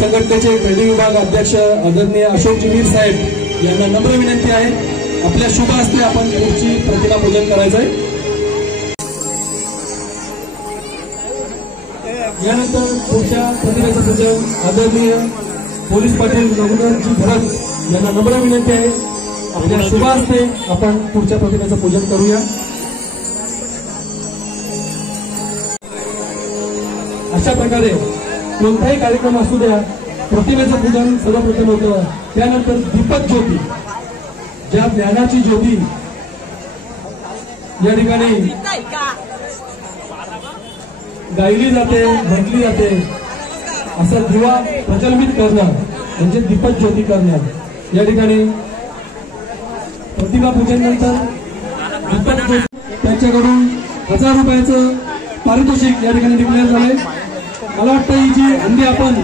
संघटनेचे क्रीडा विभाग अध्यक्ष आदरणीय अशोकजी मीर साहेब यांना नम्र विनंती आहे, आपल्या शुभ हस्ते आपण पुढची प्रतिमा पूजन करायचं आहे। यानंतर पुढच्या प्रतिमेचं पूजन आदरणीय पोलीस पाटील रघुनाथजी भरत यांना नम्र विनंती आहे, आपल्या शुभ हस्ते आपण पुढच्या प्रतिमेचं पूजन करूया। अशा प्रकारे कोणताही कार्यक्रम असू द्या, प्रतिमेचं पूजन सर्वप्रथम होतं, त्यानंतर दीपक ज्योती, ज्या ज्ञानाची ज्योती या ठिकाणी गायली जाते, म्हटली जाते, असा दिवा प्रज्वलित करणं म्हणजे दीपक ज्योती करणं। या ठिकाणी प्रतिमा पूजन नंतर दीपक ज्योती त्यांच्याकडून 1000 रुपयाचं पारितोषिक या ठिकाणी डिक्लेअर झालंय। मला वाटतं ही जी हंडी आपण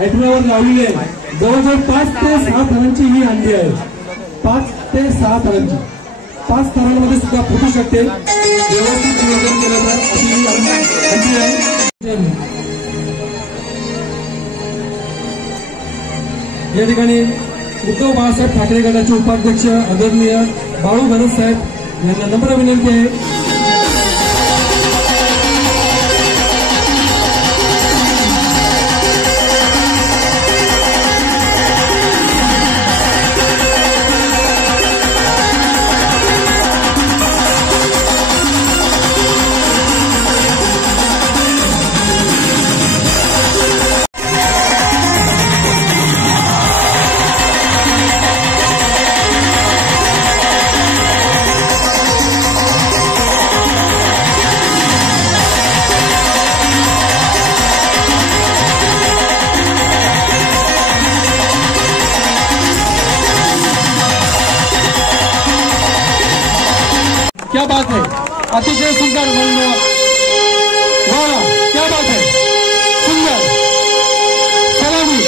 ऐकण्यावर लावलेली आहे, जवळजवळ 5 ते 6 थरांची ही हंडी आहे। 5 ते 6 थरांची, 5 थरांमध्ये सुद्धा फुटू शकते, व्यवस्थित नियोजन केलं तर अशी ही हंडी आहे। या ठिकाणी उद्धव बाळासाहेब ठाकरे गटाचे उपाध्यक्ष आदरणीय बाळू गणेश साहेब यांना नम्र विनंती आहे, क्या बात है, अतिशय सुंदर म्हणून वाह, क्या बात है, सुंदर सलामी।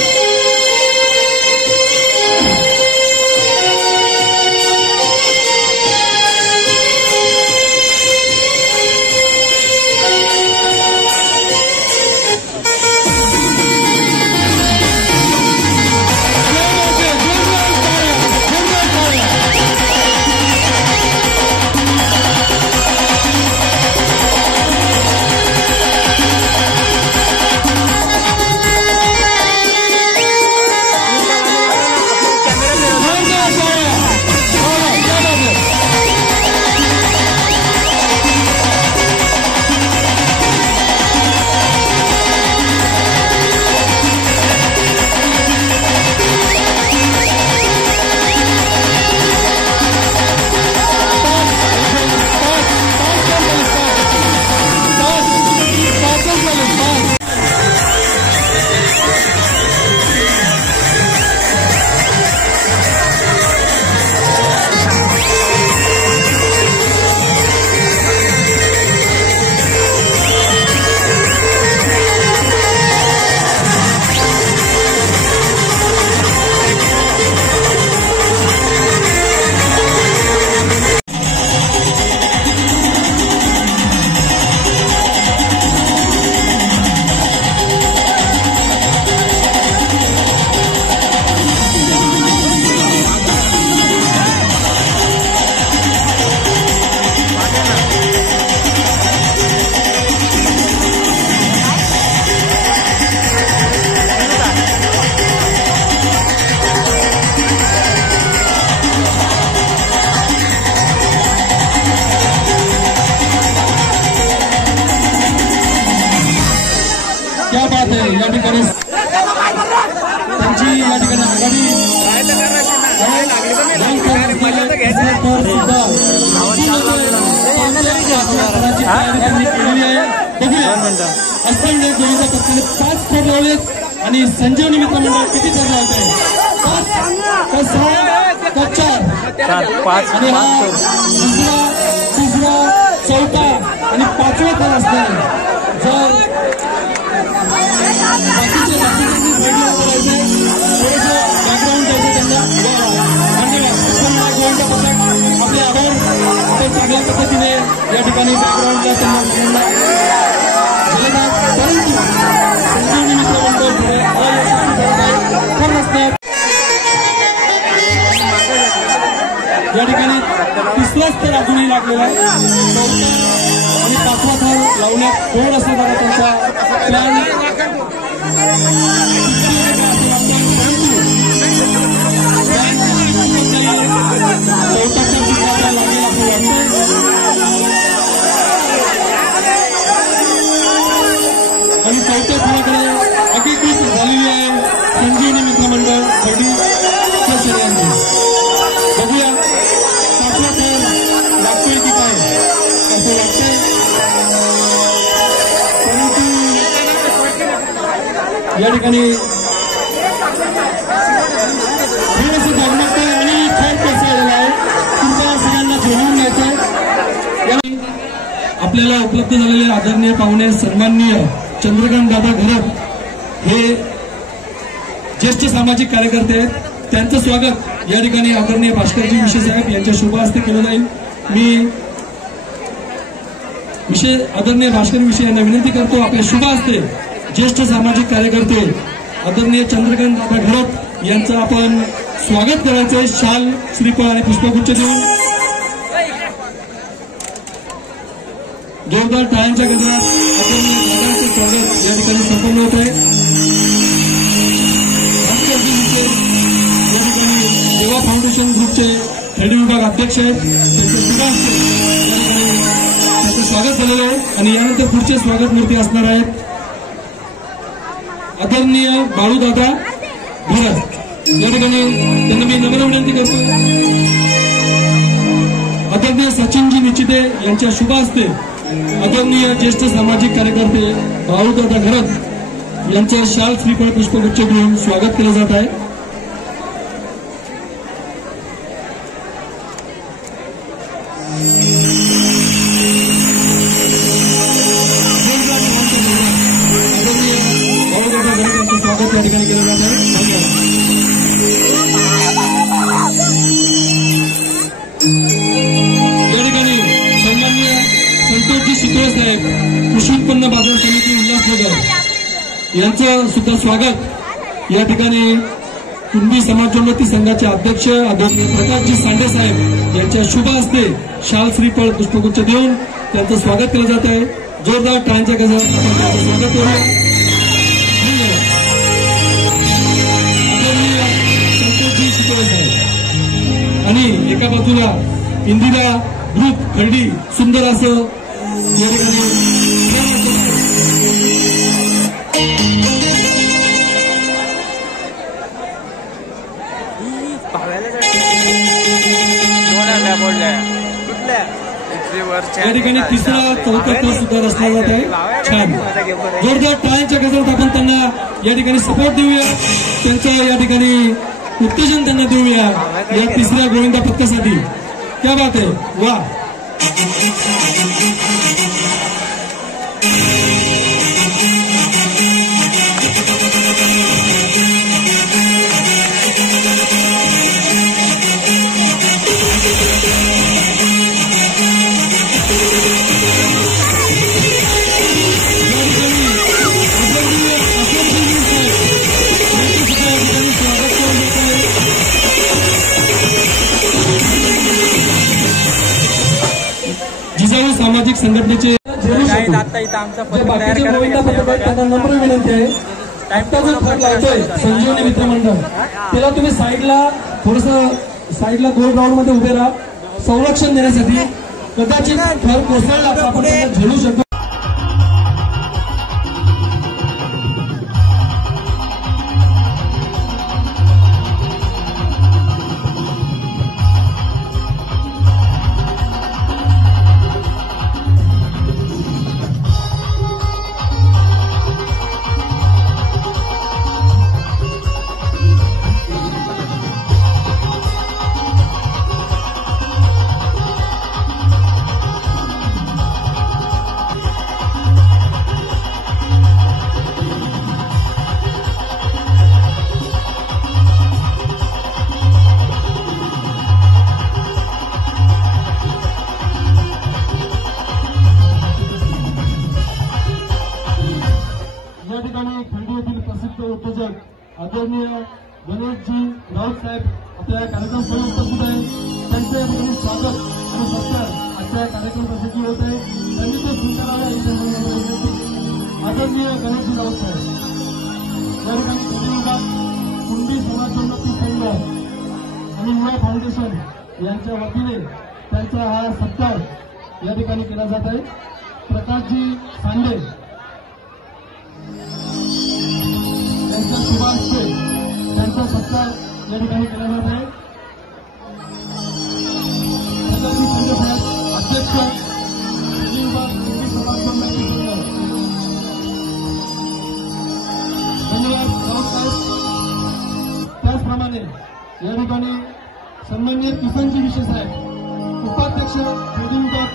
क्या बात है, या ठिकाणी त्यांची या ठिकाणी अष्टविनायक देवीच्या पक्षाने 5 थर लावलेत आणि संजीवनी मित्र मंडळ किती थर लावते? 5 का 4 आणि हा दुसरा, तिसरा, चौथा आणि 5वा थर असणार। जर बॅकग्राऊंड द्यायचं त्यांना, आपले आभार, आपण चांगल्या पद्धतीने या ठिकाणी बॅकग्राऊंडला त्यांना संजीवनी मित्र मंडळ या ठिकाणी तिसरा स्तर अजूनही लागलेला आहे. चौथा आणि पाचवा थर लावण्यात कोण असं जरा त्यांचा प्लॅन आणि चौथ्या थराकडे एकीकृत झालेली आहे संजीवनी मित्रमंडळ खर्डीच्या सगळ्यांची. बघूया पाचवा थर लागतोय की काय असं वाटतंय. परंतु या ठिकाणी थोडंसं जागरूकता आणि थर कोसळलेला आहे. तुमच्या सगळ्यांना जोडून घ्यायचंय. आपल्याला उपलब्ध झालेले आदरणीय पाहुणे सन्माननीय चंद्रकांत दादा घरत हे ज्येष्ठ सामाजिक कार्यकर्ते आहेत. त्यांचं स्वागत या ठिकाणी आदरणीय भास्करजी विशे साहेब यांच्या शुभ हस्ते केलं जाईल. मी आदरणीय भास्कर विषय यांना विनंती करतो आपल्या शुभ हस्ते ज्येष्ठ सामाजिक कार्यकर्ते आदरणीय चंद्रकांत दादा घरत यांचं आपण स्वागत करायचंय. शाल श्रीफळ आणि पुष्पगुच्छ देऊन जोरदार टाळ्यांच्या गजरात दादांचं स्वागत या ठिकाणी संपन्न होत आहे. भास्करजी विषय या ठिकाणी देवा फाउंडेशन ग्रुपचे खर्डी विभाग अध्यक्ष आहेत. त्यांचं शुभ हस्ते या ठिकाणी त्यांचं स्वागत झालेलं आहे. आणि यानंतर पुढचे स्वागत मूर्ती असणार आहेत आदरणीय बाळूदादा घरत. या ठिकाणी त्यांना मी नम्र विनंती करतो आदरणीय सचिनजी निश्चिते यांच्या शुभ हस्ते आदरणीय ज्येष्ठ सामाजिक कार्यकर्ते बाळूदादा घरत यांचे शाल श्रीफळ पुष्पगुच्छ घेऊन स्वागत केलं जात आहे. बाळूदादा घरत यांचं स्वागत या ठिकाणी केलं जात आहे. या ठिकाणी सन्माननीय संतोषजी शितोळे साहेब कृषी उत्पन्न बाजार समिती उल्हासनगर यांचं सुद्धा स्वागत या ठिकाणी कुणबी समाजोन्नती संघाचे अध्यक्ष आदरणीय प्रकाशजी सांडे साहेब यांच्या शुभ हस्ते शाल श्रीफळ पुष्पगुच्छ देऊन त्यांचं स्वागत केलं जात आहे. जोरदार टाळ्यांच्या गजरात आपण त्यांचं स्वागत करूया. आदरणीय संतोषजी शितोळे साहेब आणि एका बाजूला इंदिरा ग्रुप खर्डी सुंदर असं या ठिकाणी या ठिकाणी तिसरा चौथा थर सुद्धा रचला जात आहे. छान जोरदार टाळ्यांच्या गजरात आपण त्यांना या ठिकाणी सपोर्ट देऊया. त्यांचं या ठिकाणी उत्तेजन त्यांना देऊया या तिसऱ्या गोविंदा पथकासाठी. क्या बात आहे. वा जिजाऊ सामाजिक संघटनेचे बाकीचे गोविंदा पथक आहेत त्यांना नम्र विनंती आहे. आत्ता जो थर लावतोय संजीवनी मित्रमंडळ त्याला तुम्ही साईडला थोडस साईडला गोल ग्राउंड मध्ये उभे राहा संरक्षण देण्यासाठी. कदाचित थर कोसळला तर आपण त्यांना झेलू शकतो. त्या कार्यक्रमस्थळी उपस्थित आहे त्यांचं या ठिकाणी स्वागत आणि सत्कार आजच्या कार्यक्रम प्रसंगी होत आहे. त्यांनी ते स्वीकारावे आदरणीय गणेशजी राऊत साहेब या ठिकाणी कुंडी विभाग, कुंडी समाजोन्नती संघ आणि युवा फाउंडेशन यांच्या वतीने त्यांचा हा सत्कार या ठिकाणी केला जात आहे. प्रकाशजी सांडे त्यांच्या शुभांशे त्यांचा सत्कार या ठिकाणी केला जात आहे. प्रकाशजी सांडे साहेब अध्यक्ष कुंडी विभाग, कुंडी समाजोन्नती संघ. धन्यवाद राऊत साहेब. त्याचप्रमाणे या ठिकाणी सन्माननीय किसनजी विशेष साहेब उपाध्यक्ष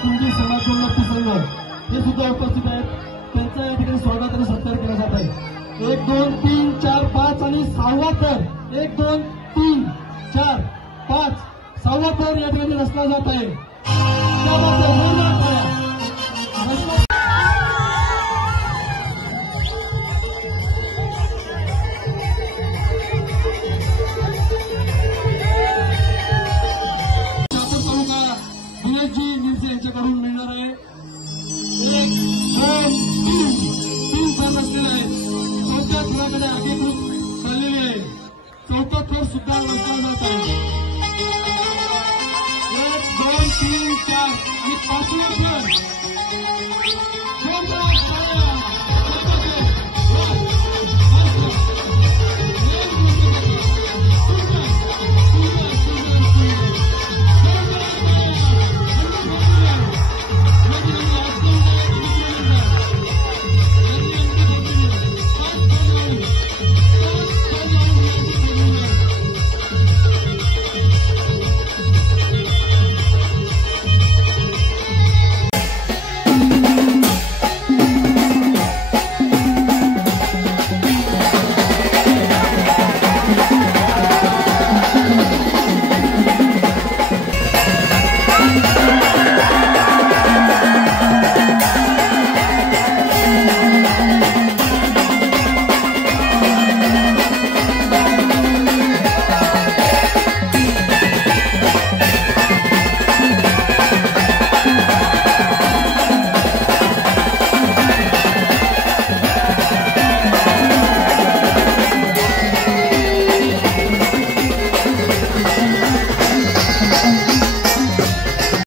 कुंडी समाजोन्नती संघ हे सुद्धा उपस्थित आहेत. त्यांचा या ठिकाणी स्वागत आणि सत्कार केला जात आहे. 1 2 3 4 5 आणि 6वा थर 1 2 3 4 5 6वा थर या ठिकाणी रचला जात आहे.